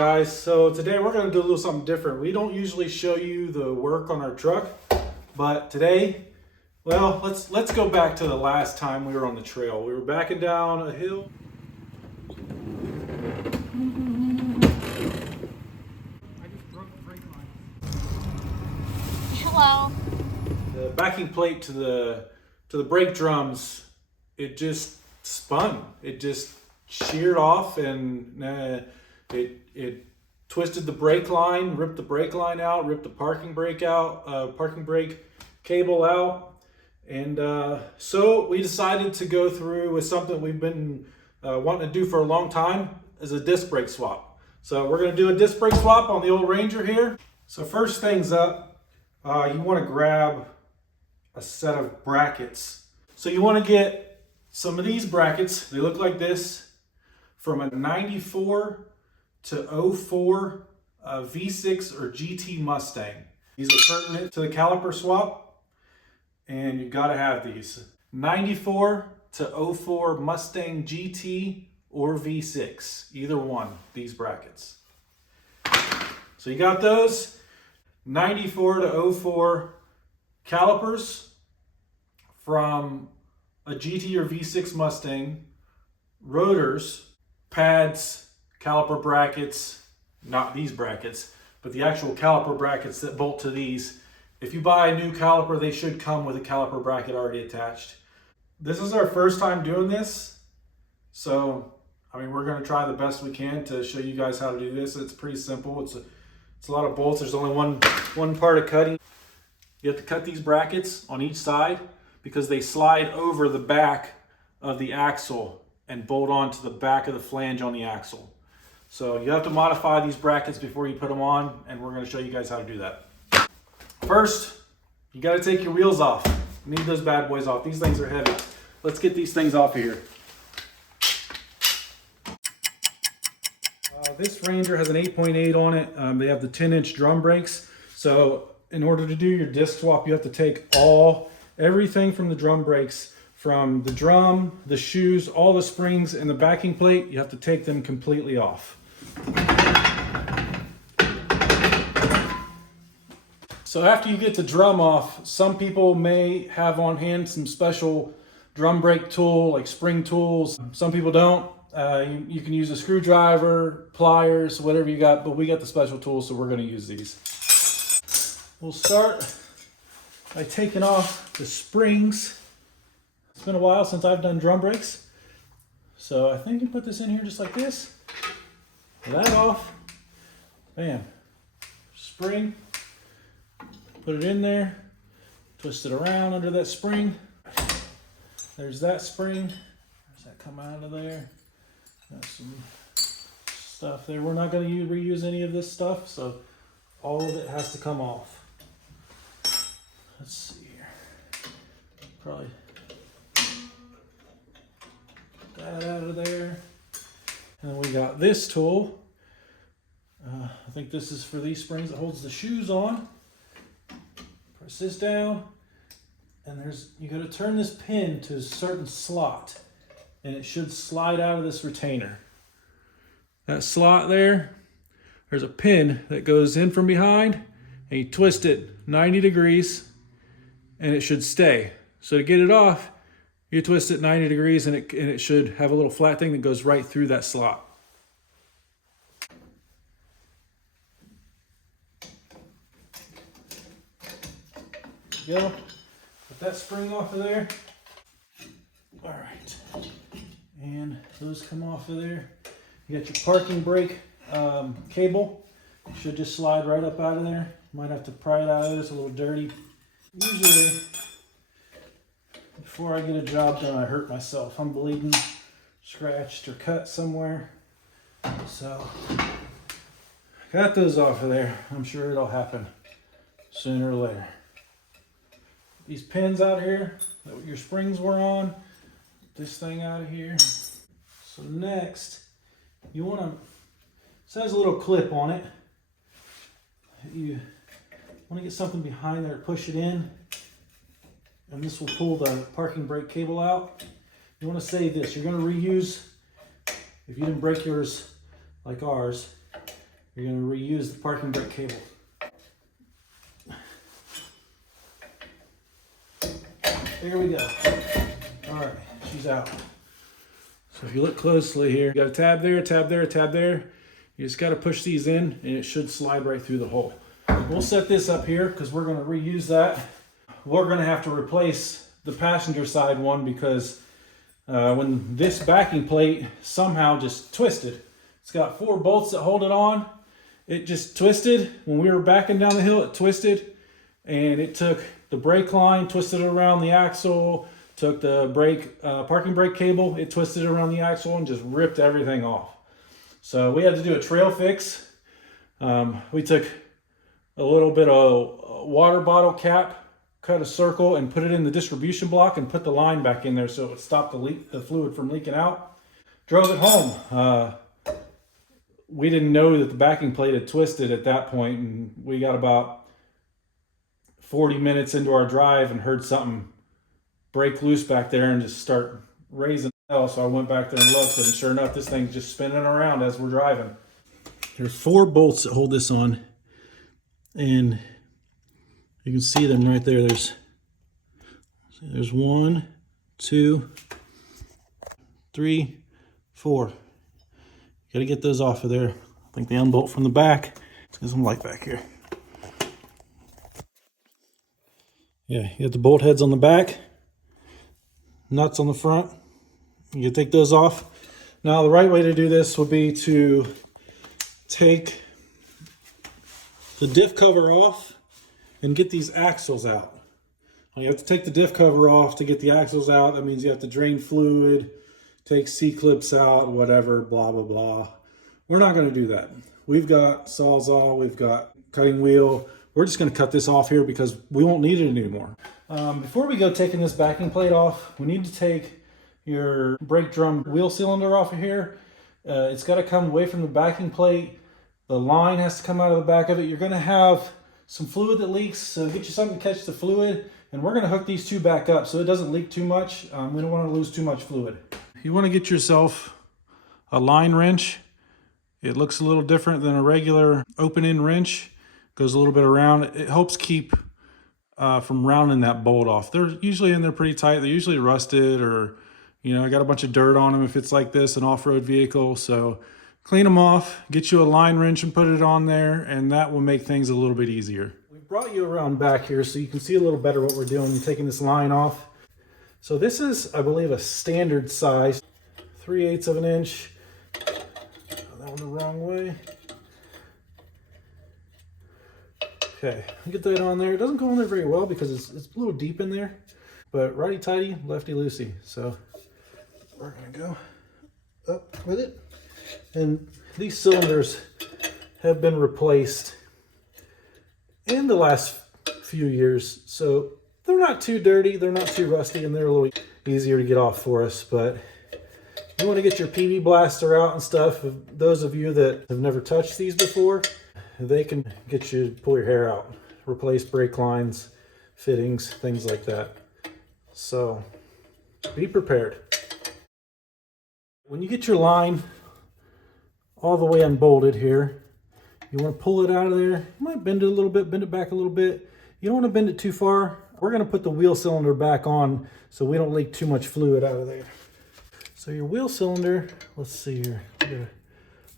guys. So today we're going to do a little something different. We don't usually show you the work on our truck, but today, well, let's go back to the last time we were on the trail. We were backing down a hill. I just broke the brake line. Hello. The backing plate to the brake drums, it just spun. It just sheared off, and it twisted the brake line, ripped the brake line out, ripped the parking brake cable out, and so we decided to go through with something we've been wanting to do for a long time, is a disc brake swap. So we're going to do a disc brake swap on the old Ranger here. So first things up, you want to grab a set of brackets. So you want to get some of these brackets. They look like this, from a 94 to 04 V6 or GT Mustang. These are pertinent to the caliper swap, and you gotta have these. 94 to 04 Mustang GT or V6, either one, these brackets. So you got those. 94 to 04 calipers from a GT or V6 Mustang, rotors, pads, caliper brackets, not these brackets, but the actual caliper brackets that bolt to these. If you buy a new caliper, they should come with a caliper bracket already attached. This is our first time doing this, so I mean, we're going to try the best we can to show you guys how to do this. It's pretty simple. It's a lot of bolts. There's only one part of cutting. You have to cut these brackets on each side because they slide over the back of the axle and bolt onto the back of the flange on the axle. So you have to modify these brackets before you put them on, and we're going to show you guys how to do that. First, you got to take your wheels off. You need those bad boys off. These things are heavy. Let's get these things off of here. This Ranger has an 8.8 on it. They have the 10-inch drum brakes. So in order to do your disc swap, you have to take everything from the drum brakes, from the drum, the shoes, all the springs, and the backing plate. You have to take them completely off. So after you get the drum off, some people may have on hand some special drum brake tool, like spring tools. Some people don't. You can use a screwdriver, pliers, whatever you got, but we got the special tools, so we're going to use these. We'll start by taking off the springs. It's been a while since I've done drum brakes, so I think you put this in here just like this. Pull that off. Bam. Spring. Put it in there. Twist it around under that spring. There's that spring. Does that come out of there? Got some stuff there. We're not going to reuse any of this stuff, so all of it has to come off. Let's see here. Probably that out of there. And we got this tool. I think this is for these springs that holds the shoes on. Press this down, and you got to turn this pin to a certain slot, and it should slide out of this retainer. That slot there's a pin that goes in from behind, and you twist it 90 degrees, and it should stay. So to get it off, you twist it 90 degrees, and it should have a little flat thing that goes right through that slot. There you go. Put that spring off of there. All right. And those come off of there. You got your parking brake cable. Should just slide right up out of there. Might have to pry it out of there. It's a little dirty. Usually, before I get a job done, I hurt myself. I'm bleeding, scratched, or cut somewhere. So, got those off of there. I'm sure it'll happen sooner or later. These pins out here that your springs were on, this thing out of here. So next, you want to, it has a little clip on it. You want to get something behind there, push it in, and this will pull the parking brake cable out. You want to save this. You're going to reuse, if you didn't break yours like ours, You're going to reuse the parking brake cable. There we go. All right, she's out. So if you look closely here, you got a tab there, a tab there, a tab there. You just got to push these in and it should slide right through the hole. We'll set this up here because we're going to reuse that. We're going to have to replace the passenger side one because when this backing plate somehow just twisted. It's got 4 bolts that hold it on. It just twisted. When we were backing down the hill, it twisted. And it took the brake line, twisted it around the axle, took the parking brake cable, it twisted it around the axle and just ripped everything off. So we had to do a trail fix. We took a little bit of water bottle cap, cut a circle and put it in the distribution block and put the line back in there so it would stop the fluid from leaking out. Drove it home. We didn't know that the backing plate had twisted at that point, and we got about 40 minutes into our drive and heard something break loose back there and just start raising hell. So I went back there and looked, and sure enough, this thing's just spinning around as we're driving. There's 4 bolts that hold this on, and you can see them right there. There's 1, 2, 3, 4. Got to get those off of there. I think they unbolt from the back. There's some light back here. Yeah, you got the bolt heads on the back, nuts on the front. You can take those off. Now, the right way to do this would be to take the diff cover off and get these axles out. You have to take the diff cover off to get the axles out. That means you have to drain fluid, take C-clips out, whatever, blah, blah, blah. We're not going to do that. We've got Sawzall, we've got cutting wheel. We're just going to cut this off here because we won't need it anymore. Before we go taking this backing plate off, we need to take your brake drum wheel cylinder off of here. It's got to come away from the backing plate. The line has to come out of the back of it. You're going to have some fluid that leaks, so get you something to catch the fluid. And we're going to hook these 2 back up so it doesn't leak too much. We don't want to lose too much fluid. You want to get yourself a line wrench. It looks a little different than a regular open-end wrench. Goes a little bit around. It helps keep from rounding that bolt off. They're usually in there pretty tight. They're usually rusted or, I got a bunch of dirt on them if it's like this, an off-road vehicle. So clean them off, get you a line wrench and put it on there, and that will make things a little bit easier. We brought you around back here so you can see a little better what we're doing. You're taking this line off. So this is, I believe, a standard size, 3/8 of an inch. That one the wrong way. Okay, get that on there. It doesn't go on there very well because it's a little deep in there, but righty-tighty, lefty-loosey. So we're gonna go up with it. And these cylinders have been replaced in the last few years. So they're not too dirty, they're not too rusty, and they're a little easier to get off for us. But you want to get your PV blaster out and stuff. Those of you that have never touched these before, they can get you to pull your hair out, replace brake lines, fittings, things like that. So be prepared. When you get your line all the way unbolted here, you want to pull it out of there. You might bend it a little bit, bend it back a little bit. You don't want to bend it too far. We're going to put the wheel cylinder back on so we don't leak too much fluid out of there. So your wheel cylinder, let's see here,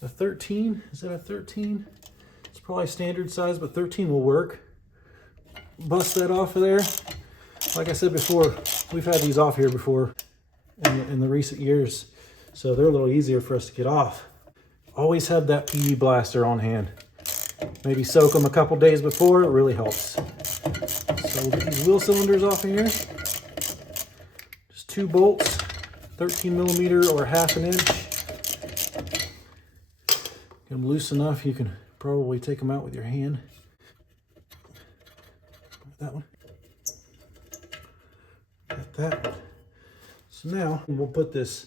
a 13, is that a 13? It's probably standard size, but 13 will work. Bust that off of there. Like I said before, we've had these off here before in the recent years, so they're a little easier for us to get off. Always have that PV blaster on hand. Maybe soak them a couple days before, it really helps. So we'll get these wheel cylinders off of here. Just 2 bolts, 13 millimeter or 1/2 inch. Get them loose enough, you can probably take them out with your hand. That one. Got that one. So now we'll put this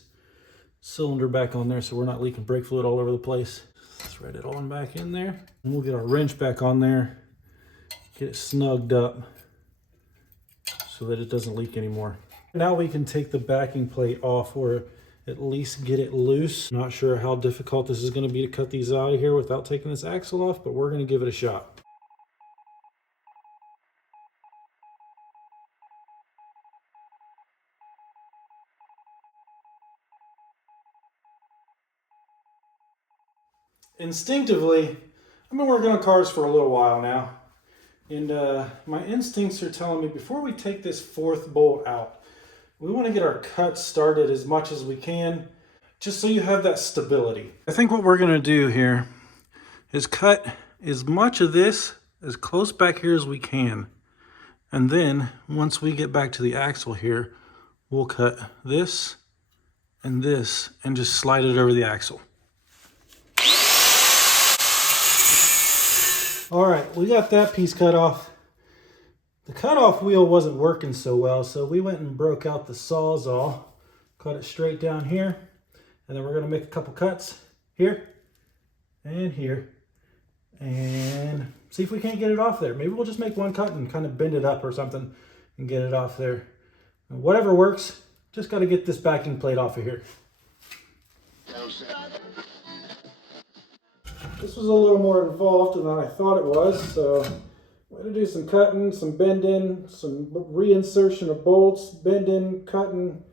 cylinder back on there so we're not leaking brake fluid all over the place. Thread it on back in there. And we'll get our wrench back on there. Get it snugged up so that it doesn't leak anymore. Now we can take the backing plate off, or at least get it loose. Not sure how difficult this is going to be to cut these out of here without taking this axle off, but we're going to give it a shot. Instinctively, I've been working on cars for a little while now, and my instincts are telling me before we take this fourth bolt out, we want to get our cuts started as much as we can, just so you have that stability. I think what we're going to do here is cut as much of this as close back here as we can, and then once we get back to the axle here, we'll cut this and just slide it over the axle. All right, we got that piece cut off. The cutoff wheel wasn't working so well, so we went and broke out the Sawzall, cut it straight down here, and then we're gonna make a couple cuts here and here, and see if we can't get it off there. Maybe we'll just make one cut and kind of bend it up or something and get it off there. And whatever works, just gotta get this backing plate off of here. This was a little more involved than I thought it was, so I'm going to do some cutting, some bending, some reinsertion of bolts, bending, cutting.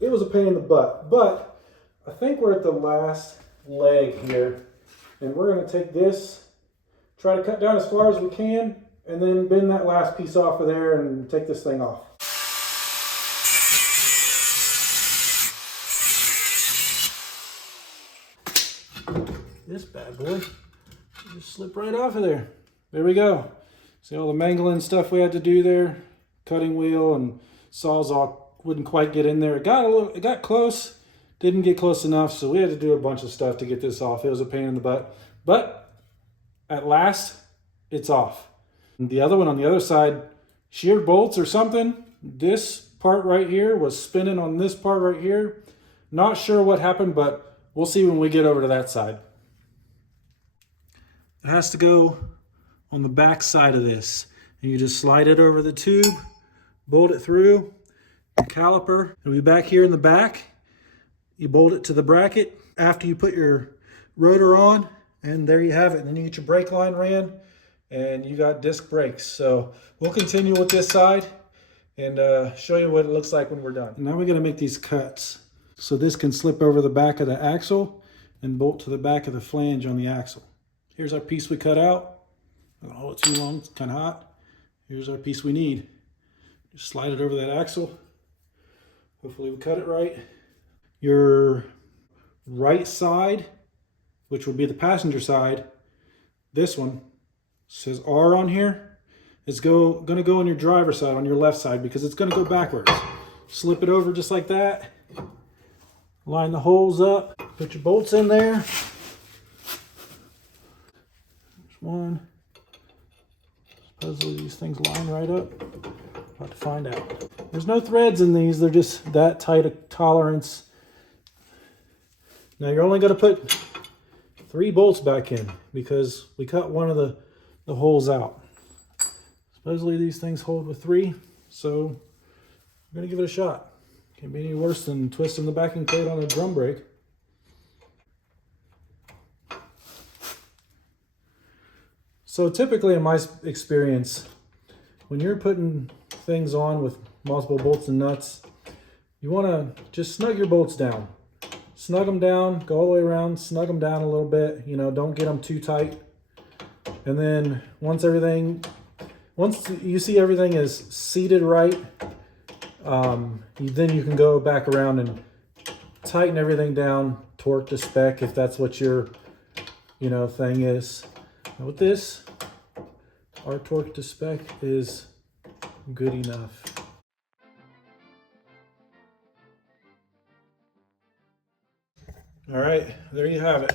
It was a pain in the butt, but I think we're at the last leg here, and we're going to take this, try to cut down as far as we can, and then bend that last piece off of there and take this thing off. This bad boy just slipped right off of there. There we go. See all the mangling stuff we had to do there? Cutting wheel and Sawzall wouldn't quite get in there. It got close, didn't get close enough, so we had to do a bunch of stuff to get this off. It was a pain in the butt, but at last it's off. And the other one on the other side, sheared bolts or something. This part right here was spinning on this part right here. Not sure what happened, but we'll see when we get over to that side. It has to go on the back side of this. And you just slide it over the tube, bolt it through. Your caliper will be back here in the back. You bolt it to the bracket after you put your rotor on, and there you have it. And then you get your brake line ran, and you got disc brakes. So we'll continue with this side and show you what it looks like when we're done. Now we're gonna make these cuts. So this can slip over the back of the axle and bolt to the back of the flange on the axle. Here's our piece we cut out. I don't hold it too long, it's kind of hot. Here's our piece we need. Just slide it over that axle. Hopefully we cut it right. Your right side, which would be the passenger side, this one says R on here. It's gonna go on your driver's side, on your left side, because it's gonna go backwards. Slip it over just like that. Line the holes up, put your bolts in there. One. Supposedly these things line right up. About to find out. There's no threads in these, they're just that tight a tolerance. Now you're only going to put 3 bolts back in because we cut one of the holes out. Supposedly these things hold with 3, so we're going to give it a shot. Can't be any worse than twisting the backing plate on a drum brake. So typically in my experience, when you're putting things on with multiple bolts and nuts, you want to just snug your bolts down. Snug them down, go all the way around, snug them down a little bit, you know, don't get them too tight. And then once you see everything is seated right, then you can go back around and tighten everything down, torque to spec if that's what your, thing is. And with this, our torque to spec is good enough. All right, there you have it.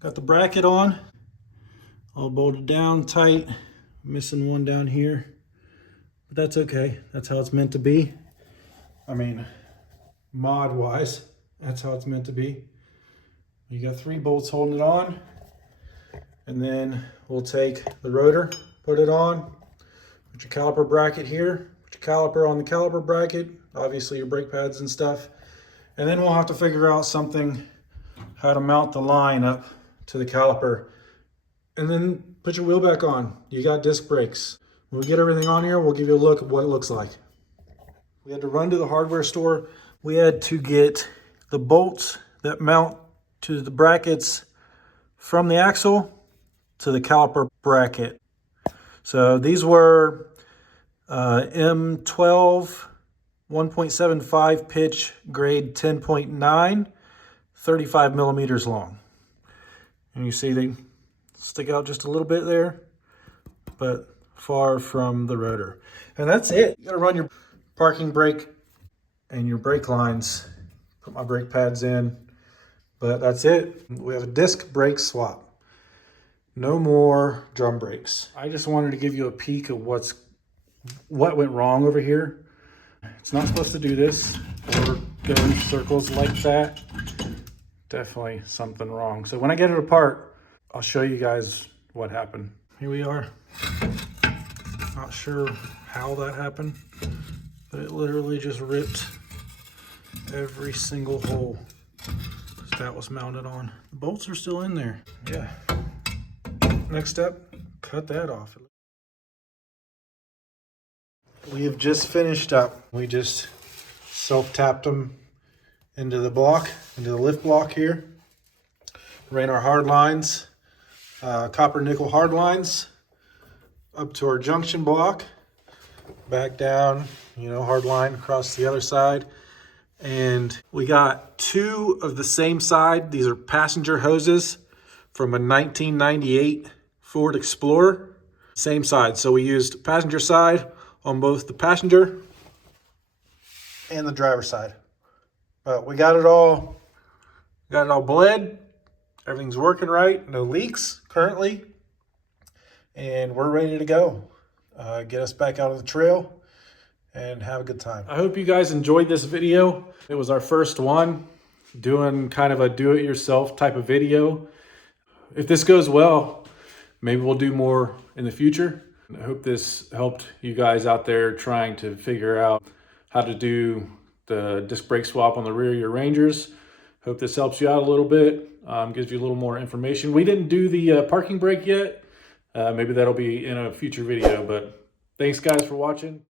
Got the bracket on, all bolted down tight, missing one down here, but that's okay. That's how it's meant to be. I mean, mod wise, that's how it's meant to be. You got 3 bolts holding it on, and then we'll take the rotor, put it on, put your caliper bracket here, put your caliper on the caliper bracket, obviously your brake pads and stuff, And then we'll have to figure out something, how to mount the line up to the caliper. And then put your wheel back on. You got disc brakes. When we get everything on here, we'll give you a look at what it looks like. We had to run to the hardware store. We had to get the bolts that mount to the brackets from the axle to the caliper bracket. So these were M12 1.75 pitch, grade 10.9, 35 millimeters long. And you see they stick out just a little bit there, but far from the rotor. And that's it. You gotta run your parking brake and your brake lines. Put my brake pads in, but that's it. We have a disc brake swap. No more drum brakes. I just wanted to give you a peek of what went wrong over here. It's not supposed to do this or go in circles like that. Definitely something wrong. So when I get it apart, I'll show you guys what happened. Here we are. Not sure how that happened, but it literally just ripped every single hole that was mounted on. The bolts are still in there. Yeah. Next step, cut that off. We have just finished up. We just self-tapped them into the block, into the lift block here. Ran our hard lines, copper nickel hard lines, up to our junction block, back down, hard line across the other side. And we got two of the same side. These are passenger hoses from a 1998 Ford Explorer. Same side. So we used passenger side on both the passenger and the driver side. But we got it all bled. Everything's working right. No leaks currently. And we're ready to go. Get us back out on the trail and have a good time. I hope you guys enjoyed this video. It was our first one, doing kind of a do-it-yourself type of video. If this goes well, maybe we'll do more in the future. I hope this helped you guys out there trying to figure out how to do the disc brake swap on the rear of your Rangers. Hope this helps you out a little bit, gives you a little more information. We didn't do the parking brake yet. Maybe that'll be in a future video, but thanks guys for watching.